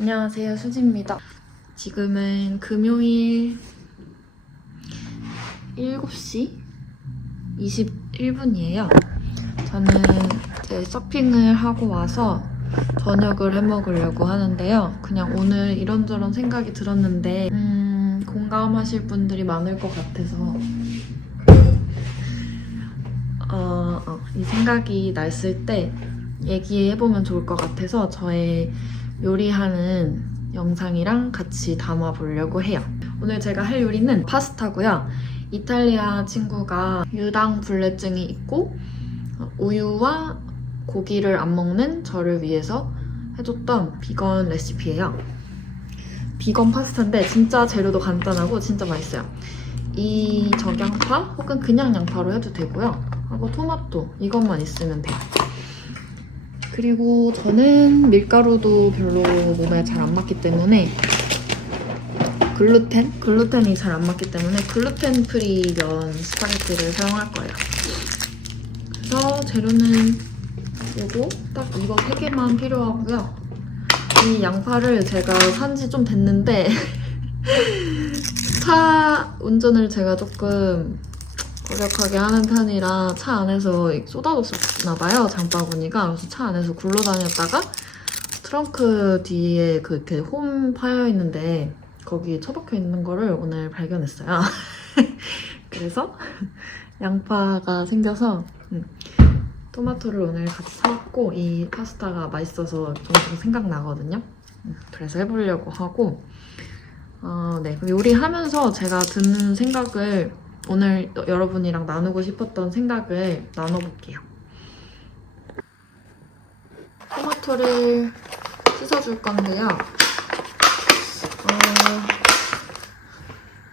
안녕하세요, 수지입니다. 지금은 금요일 7시 21분이에요. 저는 이제 서핑을 하고 와서 저녁을 해먹으려고 하는데요. 그냥 오늘 이런저런 생각이 들었는데 공감하실 분들이 많을 것 같아서 이 생각이 났을 때 얘기해보면 좋을 것 같아서 저의 요리하는 영상이랑 같이 담아보려고 해요. 오늘 제가 할 요리는 파스타고요. 이탈리아 친구가 유당불내증이 있고 우유와 고기를 안 먹는 저를 위해서 해줬던 비건 레시피예요. 비건 파스타인데 진짜 재료도 간단하고 진짜 맛있어요. 이 적양파 혹은 그냥 양파로 해도 되고요. 하고 토마토 이것만 있으면 돼요. 그리고 저는 밀가루도 별로 몸에 잘 안 맞기 때문에 글루텐이 잘 안 맞기 때문에 글루텐 프리 면 스파게티를 사용할 거예요. 그래서 재료는 요거 딱 이거 3개만 필요하고요. 이 양파를 제가 산지 좀 됐는데 차 운전을 제가 조금 거력하게 하는 편이라 차 안에서 쏟아졌나봐요, 장바구니가. 그래서 차 안에서 굴러다녔다가 트렁크 뒤에 그 이렇게 홈 파여있는데 거기 처박혀 있는 거를 오늘 발견했어요. 그래서 양파가 생겨서 토마토를 오늘 같이 사왔고 이 파스타가 맛있어서 종종 생각나거든요. 그래서 해보려고 하고 네, 요리하면서 제가 드는 생각을 오늘 여러분이랑 나누고 싶었던 생각을 나눠볼게요. 토마토를 씻어줄 건데요.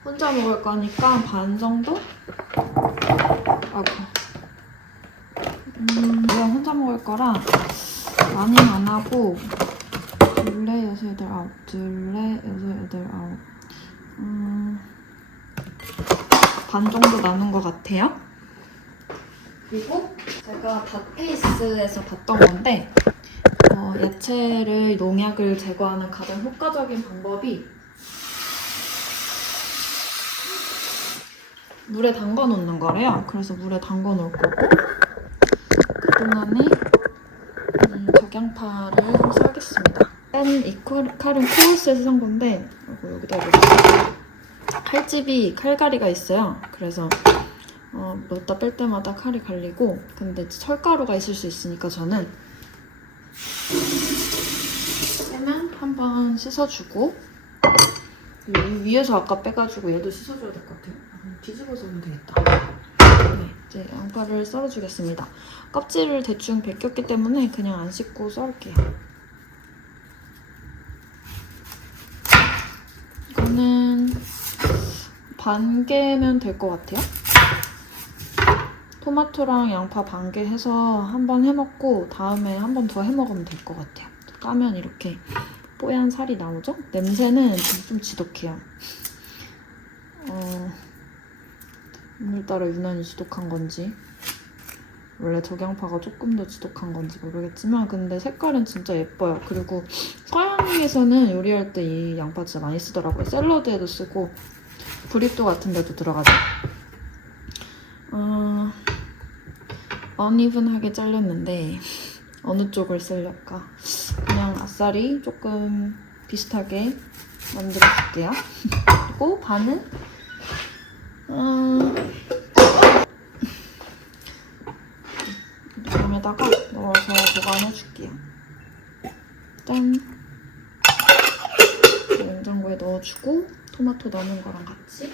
혼자 먹을 거니까 반 정도? 이건 혼자 먹을 거라 많이 안 하고 둘레, 여섯, 여덟, 아홉 반 정도 나눈 것 같아요. 그리고 제가 닷페이스에서 봤던 건데 야채를 농약을 제거하는 가장 효과적인 방법이 물에 담가 놓는 거래요. 그래서 물에 담가 놓을 거고 그동안에 이 적양파를 썰겠습니다. 일단 이 칼은 코오스에서 산 건데 여기다 놓을게요. 칼집이 칼갈이가 있어요. 그래서 넣었다 뺄 때마다 칼이 갈리고 근데 철가루가 있을 수 있으니까 저는 빼면 한번 씻어주고 위에서 아까 빼가지고 얘도 씻어줘야 될 것 같아요. 뒤집어서 하면 되겠다. 네, 이제 양파를 썰어주겠습니다. 껍질을 대충 벗겼기 때문에 그냥 안 씻고 썰을게요. 이거는 반 개면 될 것 같아요. 토마토랑 양파 반 개 해서 한 번 해먹고 다음에 한 번 더 해먹으면 될 것 같아요. 까면 이렇게 뽀얀 살이 나오죠? 냄새는 좀 지독해요. 오늘따라 유난히 지독한 건지 원래 적양파가 조금 더 지독한 건지 모르겠지만 근데 색깔은 진짜 예뻐요. 그리고 서양에서는 요리할 때 이 양파 진짜 많이 쓰더라고요. 샐러드에도 쓰고 브리또 같은 데도 들어가죠. 어니븐하게 잘렸는데 어느 쪽을 쓸려까? 그냥 아싸리 조금 비슷하게 만들어줄게요. 그리고 반은 덤에다가 넣어서 보관해줄게요. 짠! 냉장고에 넣어주고 토마토 넣는 거랑 같이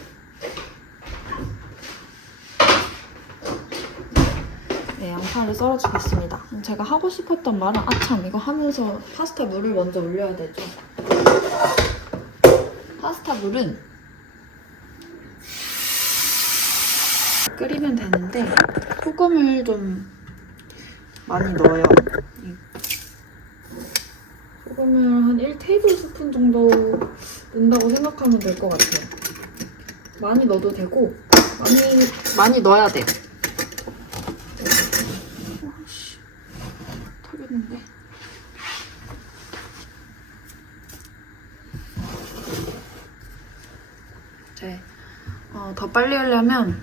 네, 양파를 썰어주겠습니다. 제가 하고 싶었던 말은 참 이거 하면서 파스타 물을 먼저 올려야 되죠. 파스타 물은 끓이면 되는데 소금을 좀 많이 넣어요. 소금을 한 1테이블스푼 정도 넣는다고 생각하면 될 것 같아요. 많이 넣어도 되고 많이 넣어야 돼요. 털렸는데 이제 더 빨리 하려면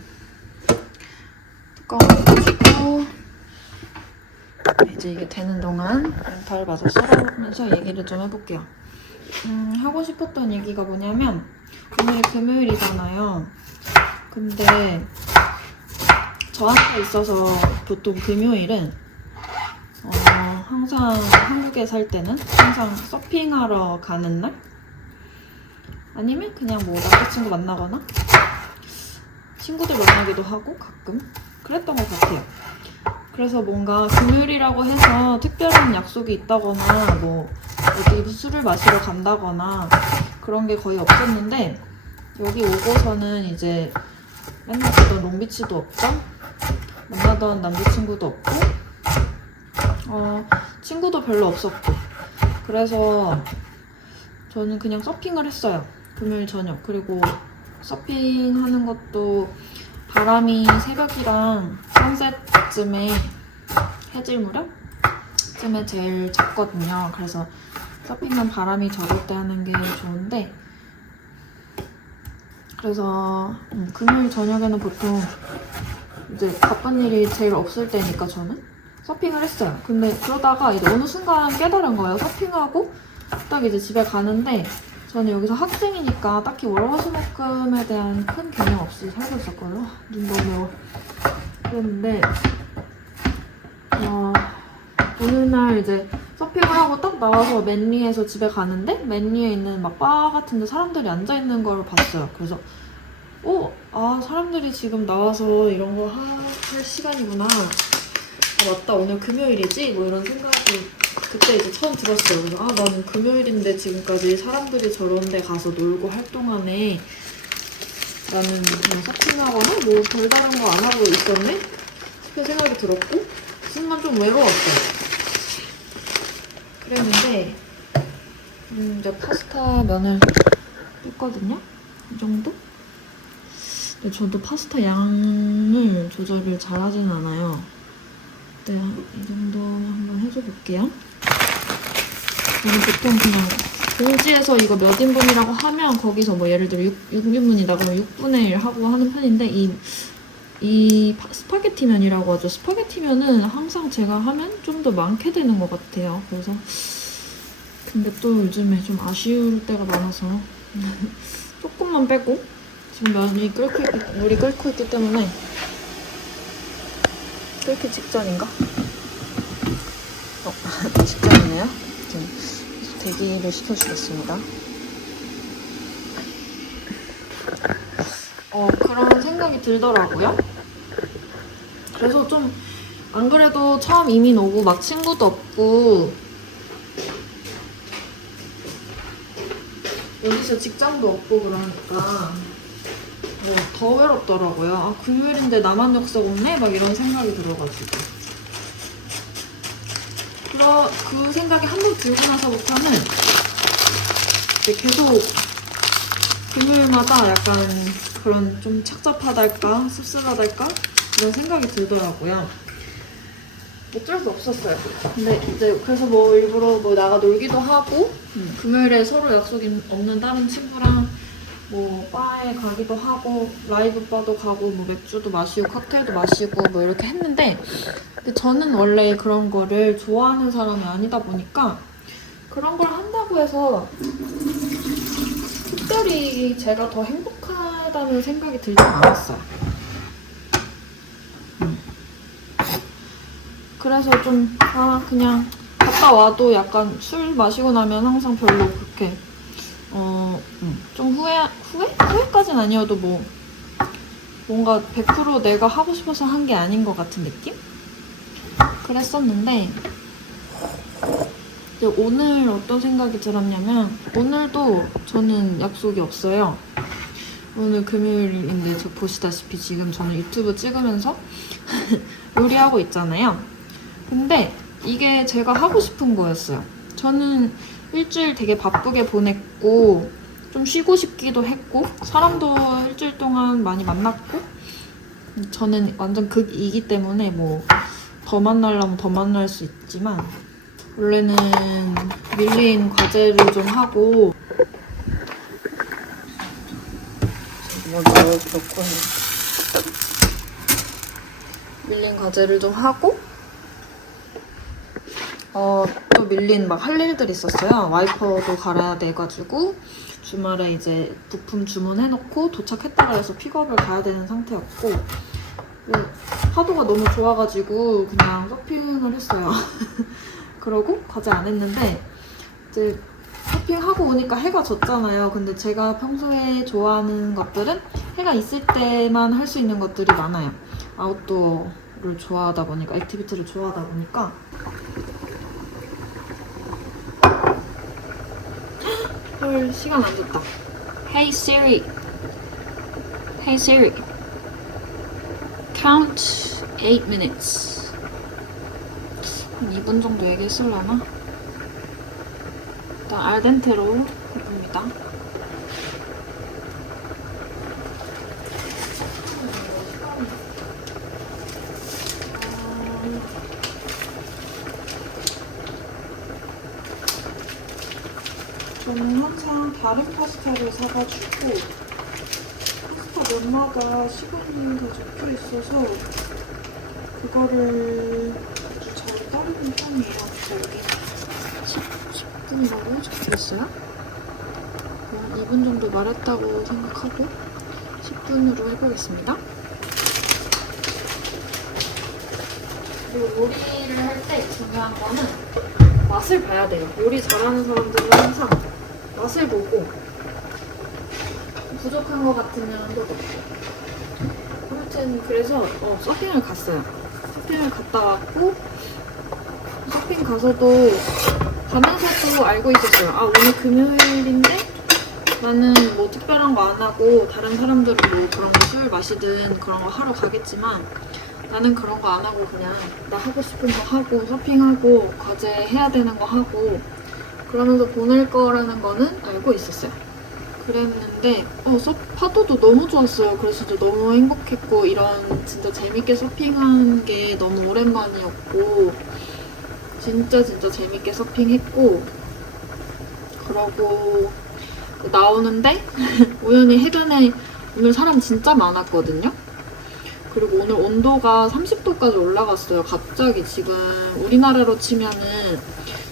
뚜껑을 닫고 이제 이게 되는 동안 양파를 마저 썰어보면서 얘기를 좀 해볼게요. 하고 싶었던 얘기가 뭐냐면 오늘이 금요일이잖아요. 근데 저한테 있어서 보통 금요일은 항상 한국에 살 때는 항상 서핑하러 가는 날? 아니면 그냥 뭐 남자친구 만나거나 친구들 만나기도 하고 가끔 그랬던 것 같아요. 그래서 뭔가 금요일이라고 해서 특별한 약속이 있다거나 뭐 어디 술을 마시러 간다거나 그런 게 거의 없었는데 여기 오고서는 이제 맨날 보던 롱비치도 없죠? 만나던 남자친구도 없고 친구도 별로 없었고 그래서 저는 그냥 서핑을 했어요. 금요일 저녁. 그리고 서핑하는 것도 바람이 새벽이랑 선셋쯤에 해질 무렵쯤에 제일 작거든요. 그래서 서핑은 바람이 적을 때 하는 게 좋은데 그래서 금요일 저녁에는 보통 이제 바쁜 일이 제일 없을 때니까 저는 서핑을 했어요. 근데 그러다가 이제 어느 순간 깨달은 거예요. 서핑하고 딱 이제 집에 가는데 저는 여기서 학생이니까 딱히 월화수목금에 대한 큰 개념 없이 살고 있었거든요. 눈 너무 매워. 그랬는데 어느 날 이제 서핑을 하고 딱 나와서 맨리에서 집에 가는데 맨리에 있는 막 바 같은 데 사람들이 앉아있는 걸 봤어요. 그래서 사람들이 지금 나와서 이런 거 할 시간이구나. 맞다, 오늘 금요일이지? 뭐 이런 생각이 그때 이제 처음 들었어요. 그래서 나는 금요일인데 지금까지 사람들이 저런 데 가서 놀고 활동하네. 나는 그냥 서핑하거나 뭐 별다른 거 안 하고 있었네? 싶은 생각이 들었고 순간 좀 외로웠어요. 그랬는데 이제 파스타 면을 붓거든요? 이 정도? 근데 저도 파스타 양을 조절을 잘하진 않아요. 네, 이 정도 한번 해줘볼게요. 저는 보통 그냥 봉지에서 이거 몇 인분이라고 하면 거기서 뭐 예를 들어 6인분이다 그러면 6분의 1 하고 하는 편인데 이 스파게티면이라고 하죠. 스파게티면은 항상 제가 하면 좀 더 많게 되는 것 같아요. 그래서 근데 또 요즘에 좀 아쉬울 때가 많아서 조금만 빼고 지금 물이 끓고 있기 때문에 끓기 직전인가? 직전이네요. 대기를 시켜주겠습니다. 그런 생각이 들더라고요. 그래서 좀 안 그래도 처음 이민 오고 막 친구도 없고 여기서 직장도 없고 그러니까 더 외롭더라고요. 금요일인데 나만 역석 없네? 막 이런 생각이 들어가지고 그 생각이 한 번 들고 나서부터는 이제 계속 금요일마다 약간 그런 좀 착잡하달까 씁쓸하달까 이런 생각이 들더라고요. 어쩔 수 없었어요. 근데 이제 그래서 뭐 일부러 뭐 나가 놀기도 하고 금요일에 서로 약속이 없는 다른 친구랑 뭐 바에 가기도 하고 라이브 바도 가고 뭐 맥주도 마시고 칵테일도 마시고 뭐 이렇게 했는데 근데 저는 원래 그런 거를 좋아하는 사람이 아니다 보니까 그런 걸 한다고 해서 특별히 제가 더 행복하다는 생각이 들지 않았어요. 그래서 좀 그냥 갔다 와도 약간 술 마시고 나면 항상 별로 그렇게 좀 후회까지는 아니어도 뭐 뭔가 100% 내가 하고 싶어서 한 게 아닌 것 같은 느낌? 그랬었는데 이제 오늘 어떤 생각이 들었냐면 오늘도 저는 약속이 없어요. 오늘 금요일인데 저 보시다시피 지금 저는 유튜브 찍으면서 요리하고 있잖아요. 근데 이게 제가 하고 싶은 거였어요. 저는 일주일 되게 바쁘게 보냈고 좀 쉬고 싶기도 했고 사람도 일주일 동안 많이 만났고 저는 완전 극이기 때문에 뭐 더 만나려면 더 만날 수 있지만 원래는 밀린 과제를 좀 하고 먼저 넣고 밀린 과제를 좀 하고 또 밀린 막 할 일들이 있었어요. 와이퍼도 갈아야 돼가지고 주말에 이제 부품 주문해놓고 도착했다 그래서 픽업을 가야 되는 상태였고 파도가 너무 좋아가지고 그냥 서핑을 했어요. 그러고 과제 안 했는데 이제 서핑하고 오니까 해가 졌잖아요. 근데 제가 평소에 좋아하는 것들은 해가 있을 때만 할 수 있는 것들이 많아요. 아웃도어를 좋아하다 보니까, 액티비티를 좋아하다 보니까. 헐, 시간 안 줬다. Hey Siri. Hey Siri. Count 8 minutes. 한 2분 정도 얘기했을라나? 일단 알덴테로 해봅니다. 저는 항상 다른 파스타를 사가지고 파스타 면마다 시간이 다 적혀 있어서 그거를 아주 잘 따르는 편이에요. 여기 10분이라고 적혀있어요? 한 2분 정도 말했다고 생각하고 10분으로 해보겠습니다. 그리고 요리를 할 때 중요한 거는 맛을 봐야 돼요. 요리 잘하는 사람들은 항상 맛을 보고 부족한 거 같으면 또 넣고. 아무튼 그래서 서핑을 갔어요. 서핑을 갔다 왔고 서핑 가서도 가면서도 알고 있었어요. 아, 오늘 금요일인데 나는 뭐 특별한 거 안 하고 다른 사람들은 뭐 그런 거 술 마시든 그런 거 하러 가겠지만 나는 그런 거 안 하고 그냥 나 하고 싶은 거 하고 서핑하고 과제 해야 되는 거 하고 그러면서 보낼 거라는 거는 알고 있었어요. 그랬는데 파도도 너무 좋았어요. 그래서 진짜 너무 행복했고 이런 진짜 재밌게 서핑한 게 너무 오랜만이었고 진짜 재밌게 서핑했고 그러고 나오는데 우연히 해변에 오늘 사람 진짜 많았거든요. 그리고 오늘 온도가 30도까지 올라갔어요. 갑자기 지금 우리나라로 치면은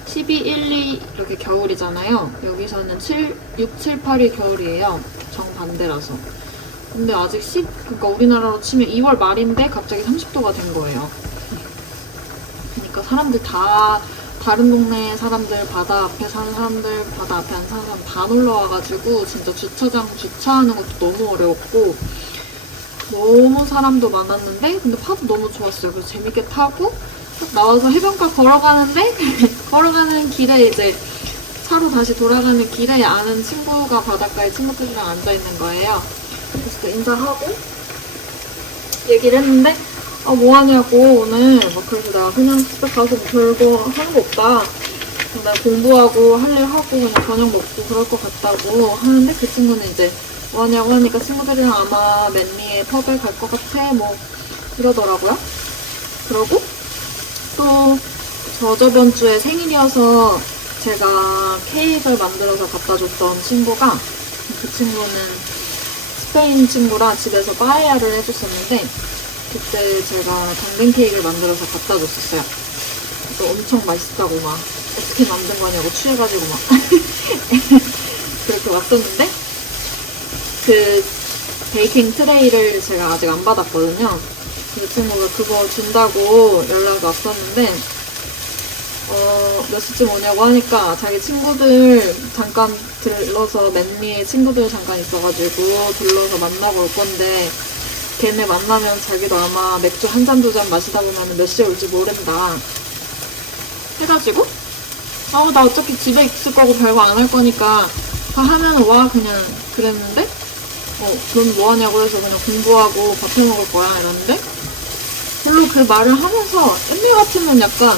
12, 1, 2 이렇게 겨울이잖아요. 여기서는 6, 7, 8이 겨울이에요. 정반대라서. 근데 아직 그러니까 우리나라로 치면 2월 말인데 갑자기 30도가 된 거예요. 그러니까 사람들 다른 동네 사람들, 바다 앞에 사는 사람들, 바다 앞에 안 사는 사람 다 놀러 와가지고 진짜 주차장 주차하는 것도 너무 어려웠고 너무 사람도 많았는데 근데 파도 너무 좋았어요. 그래서 재밌게 타고 나와서 해변가 걸어가는데 걸어가는 길에 이제 차로 다시 돌아가는 길에 아는 친구가 바닷가에 친구들이랑 앉아있는 거예요. 그래서 또 인사하고 얘기를 했는데 뭐하냐고 오늘 막 그래서 내가 그냥 집에 가서 뭐 별거 하는 거 없다. 나 공부하고 할 일 하고 그냥 저녁 먹고 그럴 것 같다고 하는데 그 친구는 이제 뭐하냐고 하니까 친구들이랑 아마 맨리에 펍에 갈 것 같아 뭐 이러더라고요. 그러고 또 저번 주에 생일이어서 제가 케이크를 만들어서 갖다 줬던 친구가 그 친구는 스페인 친구라 집에서 빠에야를 해줬었는데 그때 제가 당근 케이크를 만들어서 갖다 줬었어요. 또 엄청 맛있다고 막 어떻게 만든 거냐고 취해가지고 막 그렇게 왔었는데 그 베이킹 트레이를 제가 아직 안 받았거든요. 그 친구가 그거 준다고 연락이 왔었는데 몇 시쯤 오냐고 하니까 자기 친구들 잠깐 들러서 맨리에 친구들 잠깐 있어가지고 들러서 만나고 올 건데 걔네 만나면 자기도 아마 맥주 한 잔, 두 잔 마시다 보면 몇 시에 올지 모른다 해가지고 나 어차피 집에 있을 거고 별거 안 할 거니까 다 하면 와 그냥 그랬는데 그럼 뭐 하냐고 해서 그냥 공부하고 밥 해 먹을 거야 이랬는데 별로 그 말을 하면서 옛날 같으면 약간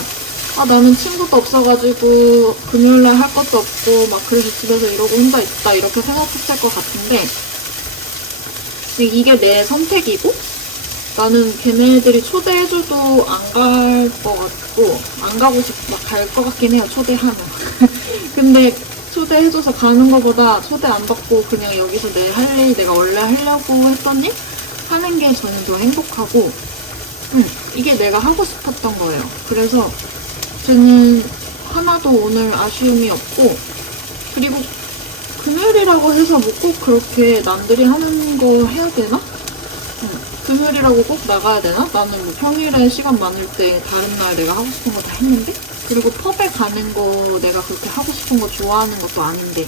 나는 친구도 없어가지고 금요일날 할 것도 없고 막 그래서 집에서 이러고 혼자 있다 이렇게 생각했을 것 같은데 이게 내 선택이고 나는 걔네들이 초대해줘도 안 갈 것 같고 안 가고 갈 것 같긴 해요 초대하면 근데 초대해줘서 가는 거보다 초대 안 받고 그냥 여기서 내 할 일 내가 원래 하려고 했던 일 하는 게 저는 더 행복하고 이게 내가 하고 싶었던 거예요. 그래서 저는 하나도 오늘 아쉬움이 없고 그리고 금요일이라고 해서 뭐 꼭 그렇게 남들이 하는 거 해야 되나? 금요일이라고 꼭 나가야 되나? 나는 뭐 평일에 시간 많을 때 다른 날 내가 하고 싶은 거 다 했는데? 그리고 펍에 가는 거 내가 그렇게 하고 싶은 거 좋아하는 것도 아닌데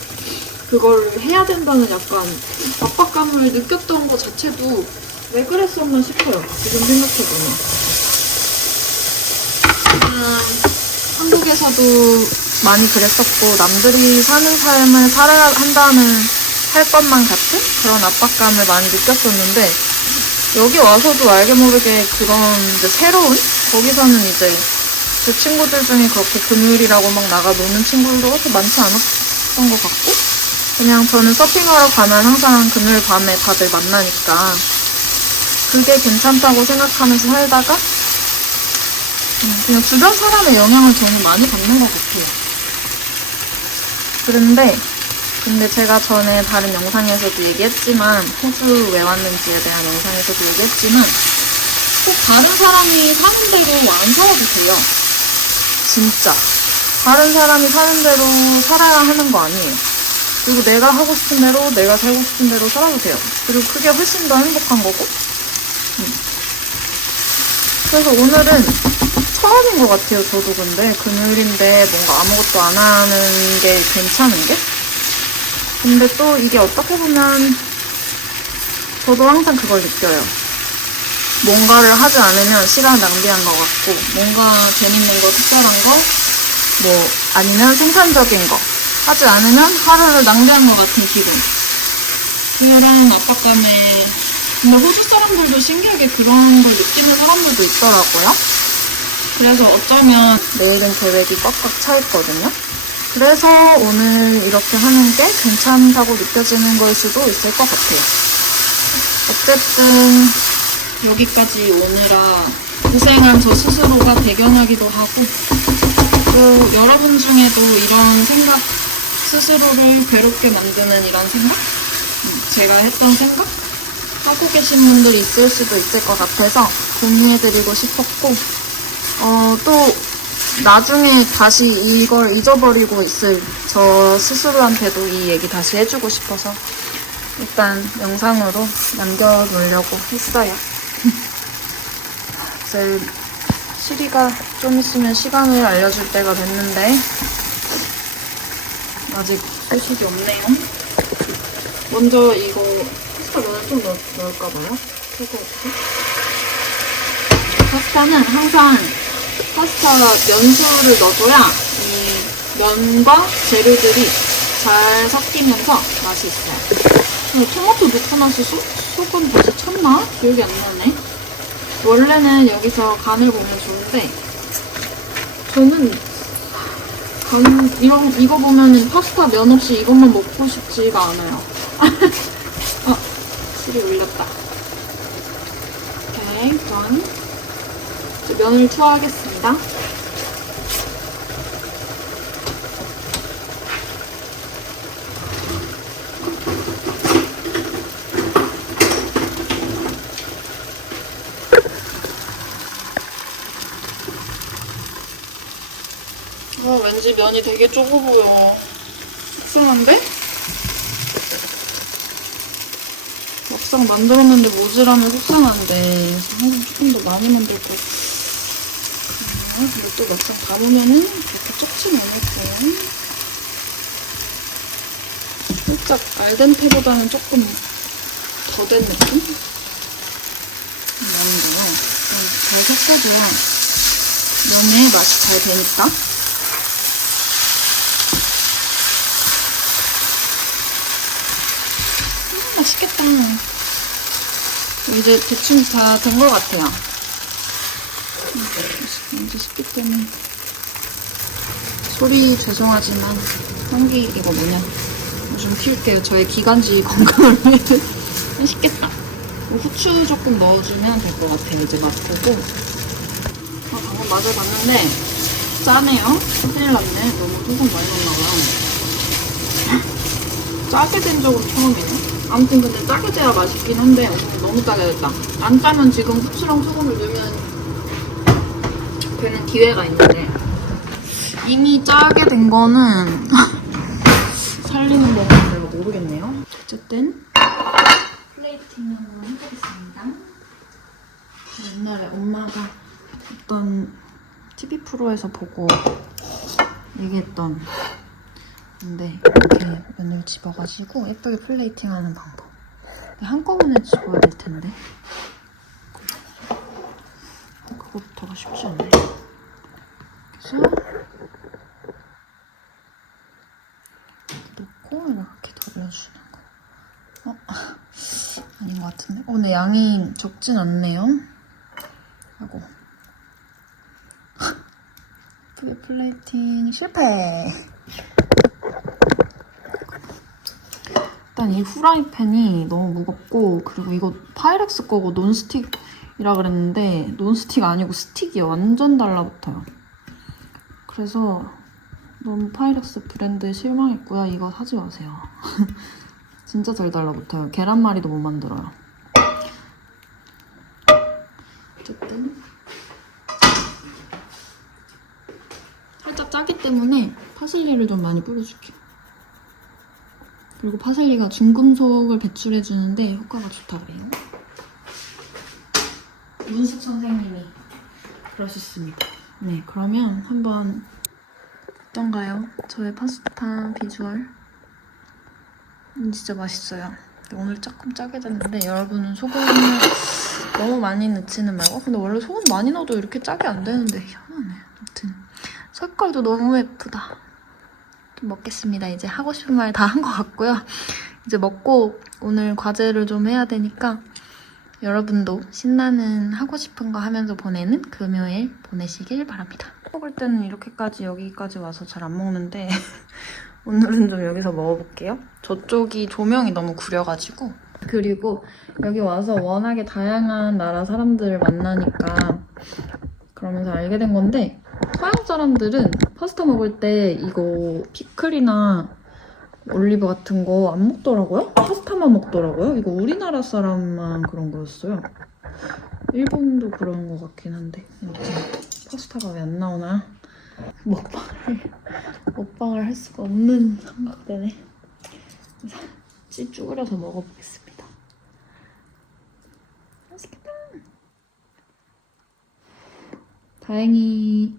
그걸 해야 된다는 약간 압박감을 느꼈던 거 자체도 왜 그랬었나 싶어요. 지금 생각해보면. 한국에서도 많이 그랬었고 남들이 사는 삶을 살아야 한다는 할 것만 같은 그런 압박감을 많이 느꼈었는데 여기 와서도 알게 모르게 그런 이제 새로운 거기서는 이제 제 친구들 중에 그렇게 금요일이라고 막 나가 노는 친구들도 그렇게 많지 않았던 것 같고 그냥 저는 서핑하러 가면 항상 금요일 밤에 다들 만나니까 그게 괜찮다고 생각하면서 살다가 그냥 주변 사람의 영향을 저는 많이 받는 것 같아요. 근데 제가 전에 다른 영상에서도 얘기했지만 호주 왜 왔는지에 대한 영상에서도 얘기했지만 꼭 다른 사람이 사는 대로 안 살아도 돼요. 진짜 다른 사람이 사는 대로 살아야 하는 거 아니에요. 그리고 내가 하고 싶은 대로 내가 살고 싶은 대로 살아도 돼요. 그리고 그게 훨씬 더 행복한 거고 그래서 오늘은 처음인 것 같아요. 저도 근데 금요일인데 뭔가 아무것도 안 하는 게 괜찮은 게 근데 또 이게 어떻게 보면 저도 항상 그걸 느껴요. 뭔가를 하지 않으면 시간 낭비한 것 같고 뭔가 재밌는 거, 특별한 거, 뭐 아니면 생산적인 거 하지 않으면 하루를 낭비한 것 같은 기분. 그런 압박감에 근데 호주 사람들도 신기하게 그런 걸 느끼는 사람들도 있더라고요. 그래서 어쩌면 내일은 계획이 꽉꽉 차 있거든요. 그래서 오늘 이렇게 하는 게 괜찮다고 느껴지는 거일 수도 있을 것 같아요. 어쨌든 여기까지 오느라 고생한 저 스스로가 대견하기도 하고 또 여러분 중에도 이런 생각 스스로를 괴롭게 만드는 이런 생각? 제가 했던 생각? 하고 계신 분들이 있을 수도 있을 것 같아서 공유해드리고 싶었고 또 나중에 다시 이걸 잊어버리고 있을 저 스스로한테도 이 얘기 다시 해주고 싶어서 일단 영상으로 남겨놓으려고 했어요. 이제 시리가 좀 있으면 시간을 알려줄 때가 됐는데 아직 소식이 없네요. 먼저 이거 파스타 면을 좀 넣을까봐요. 파스타는 항상 파스타 면수를 넣어줘야 이 면과 재료들이 잘 섞이면서 맛이 있어요. 토마토 넣고 나서 소금 다시 쳤나? 기억이 안 나네. 원래는 여기서 간을 보면 좋은데 저는 이거 보면은 파스타 면 없이 이것만 먹고 싶지가 않아요. 술이 울렸다. 오케이, done. 이제 면을 투하하겠습니다. 왠지 면이 되게 좁아 보여. 속상한데? 막상 만들었는데 모자라면 속상한데 항상 조금 더 많이 만들 거. 근데 또 막상 담으면은 그렇게 좁진 않을 거야. 살짝 알덴테보다는 조금 더 된 느낌? 면인데요. 잘 섞어줘야 면의 맛이 잘 되니까. 맛있겠다. 이제 대충 다 된 것 같아요. 이제 식기 때문에 소리 죄송하지만 환기 이거 뭐냐 좀 키울게요. 저의 기관지 건강을 위해서. 맛있겠다. 후추 조금 넣어주면 될 것 같아요. 이제 맛보고. 방금 맞아봤는데 짜네요. 큰일 났네. 너무 소금 많이 넣나봐요. 짜게 된 적은 처음이네. 아무튼 근데 짜게 돼야 맛있긴 한데 너무 짜게 됐다. 안 짜면 지금 후추랑 소금을 넣으면 되는 기회가 있는데 이미 짜게 된 거는 살리는 법은 별로 모르겠네요. 어쨌든 플레이팅을 한번 해보겠습니다. 옛날에 엄마가 어떤 TV 프로에서 보고 얘기했던 건데 이렇게 면을 집어가지고 예쁘게 플레이팅하는 방법. 한꺼번에 집어야 될 텐데 그것부터가 쉽지 않네. 그래서 넣고 이렇게 돌려주는 거. 아닌 것 같은데? 근데 양이 적진 않네요. 하고 예쁘게 플레이팅 실패. 일단 이 후라이팬이 너무 무겁고, 그리고 이거 파이렉스 거고 논스틱이라 그랬는데 논스틱 아니고 스틱이요. 완전 달라붙어요. 그래서 너무 파이렉스 브랜드에 실망했고요. 이거 사지 마세요. 진짜 잘 달라붙어요. 계란말이도 못 만들어요. 어쨌든 살짝 짜기 때문에 파슬리를 좀 많이 뿌려줄게요. 그리고 파슬리가 중금속을 배출해주는데 효과가 좋다 그래요. 문숙 선생님이 그러셨습니다. 네, 그러면 한번 어떤가요? 저의 파스타 비주얼? 진짜 맛있어요. 오늘 조금 짜게 됐는데 여러분은 소금을 너무 많이 넣지는 말고. 근데 원래 소금 많이 넣어도 이렇게 짜게 안 되는데 희한하네. 아무튼 색깔도 너무 예쁘다. 좀 먹겠습니다. 이제 하고 싶은 말 다 한 것 같고요. 이제 먹고 오늘 과제를 좀 해야 되니까 여러분도 신나는 하고 싶은 거 하면서 보내는 금요일 보내시길 바랍니다. 먹을 때는 이렇게까지 여기까지 와서 잘 안 먹는데 오늘은 좀 여기서 먹어볼게요. 저쪽이 조명이 너무 구려가지고. 그리고 여기 와서 워낙에 다양한 나라 사람들을 만나니까 그러면서 알게 된 건데, 서양 사람들은 파스타 먹을 때 이거 피클이나 올리브 같은 거 안 먹더라고요? 파스타만 먹더라고요? 이거 우리나라 사람만 그런 거였어요. 일본도 그런 거 같긴 한데. 아무튼 파스타가 왜 안 나오나? 먹방을 할 수가 없는 삼각대네. 그래서 찌 쭈그려서 먹어보겠습니다. 맛있겠다. 다행히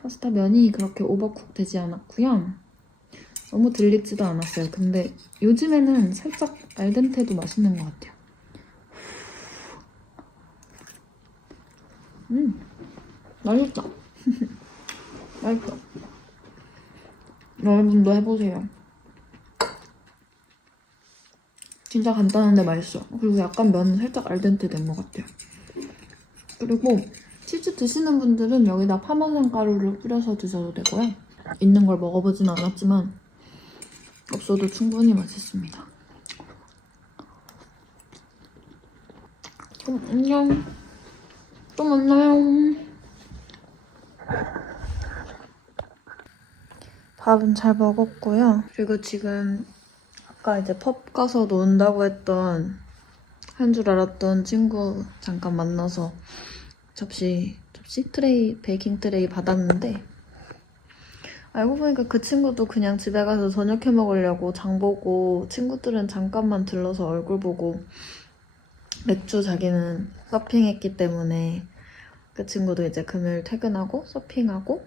파스타 면이 그렇게 오버쿡 되지 않았고요. 너무 들리지도 않았어요. 근데 요즘에는 살짝 알덴테도 맛있는 것 같아요. 맛있다. 맛있어. 여러분도 해보세요. 진짜 간단한데 맛있어. 그리고 약간 면은 살짝 알덴테 된 것 같아요. 그리고 치즈 드시는 분들은 여기다 파마산 가루를 뿌려서 드셔도 되고요. 있는 걸 먹어보진 않았지만 없어도 충분히 맛있습니다. 그럼 안녕. 또 만나요. 밥은 잘 먹었고요. 그리고 지금 아까 이제 펍 가서 논다고 했던, 한 줄 알았던 친구 잠깐 만나서 접시 트레이, 베이킹 트레이 받았는데, 알고 보니까 그 친구도 그냥 집에 가서 저녁 해 먹으려고 장 보고, 친구들은 잠깐만 들러서 얼굴 보고, 맥주 자기는 서핑했기 때문에 그 친구도 이제 금요일 퇴근하고 서핑하고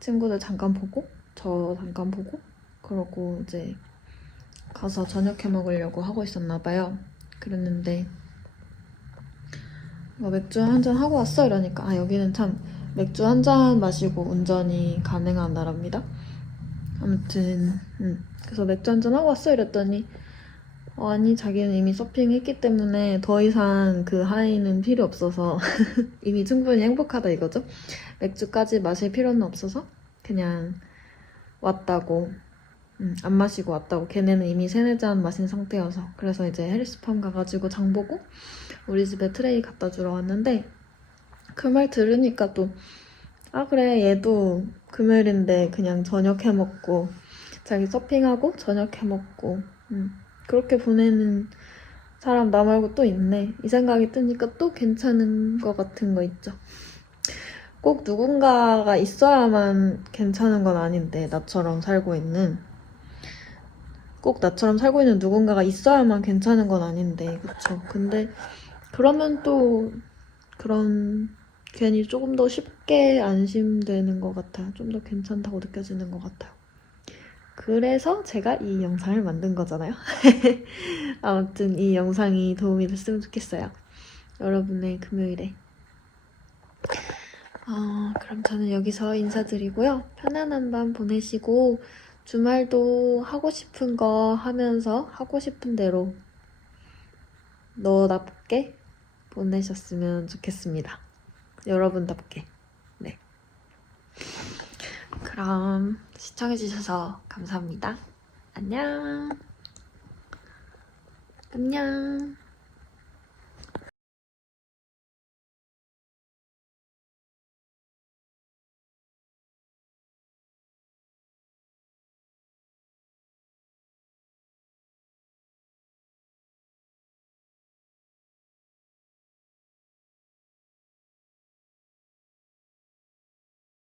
친구들 잠깐 보고 저 잠깐 보고 그러고 이제 가서 저녁 해 먹으려고 하고 있었나 봐요. 그랬는데 맥주 한잔 하고 왔어? 이러니까 아, 여기는 참 맥주 한 잔 마시고 운전이 가능한 나라입니다. 아무튼 그래서 맥주 한잔 하고 왔어? 이랬더니 아니, 자기는 이미 서핑했기 때문에 더 이상 그 하이는 필요 없어서 이미 충분히 행복하다 이거죠? 맥주까지 마실 필요는 없어서 그냥 왔다고, 안 마시고 왔다고. 걔네는 이미 3-4잔 마신 상태여서. 그래서 이제 헬스팜 가가지고 장 보고 우리 집에 트레이 갖다 주러 왔는데, 그 말 들으니까 또 아 그래, 얘도 금요일인데 그냥 저녁 해 먹고 자기 서핑하고 저녁 해먹고 그렇게 보내는 사람 나 말고 또 있네. 이 생각이 뜨니까 또 괜찮은 거 같은 거 있죠. 꼭 누군가가 있어야만 괜찮은 건 아닌데 나처럼 살고 있는 꼭 나처럼 살고 있는 누군가가 있어야만 괜찮은 건 아닌데 그쵸? 근데 그러면 또 그런 괜히 조금 더 쉽게 안심되는 것 같아요. 좀 더 괜찮다고 느껴지는 것 같아요. 그래서 제가 이 영상을 만든 거잖아요. 아무튼 이 영상이 도움이 됐으면 좋겠어요. 여러분의 금요일에. 그럼 저는 여기서 인사드리고요. 편안한 밤 보내시고 주말도 하고 싶은 거 하면서 하고 싶은 대로 너답게 보내셨으면 좋겠습니다. 여러분답게. 네. 그럼 시청해주셔서 감사합니다. 안녕. 안녕.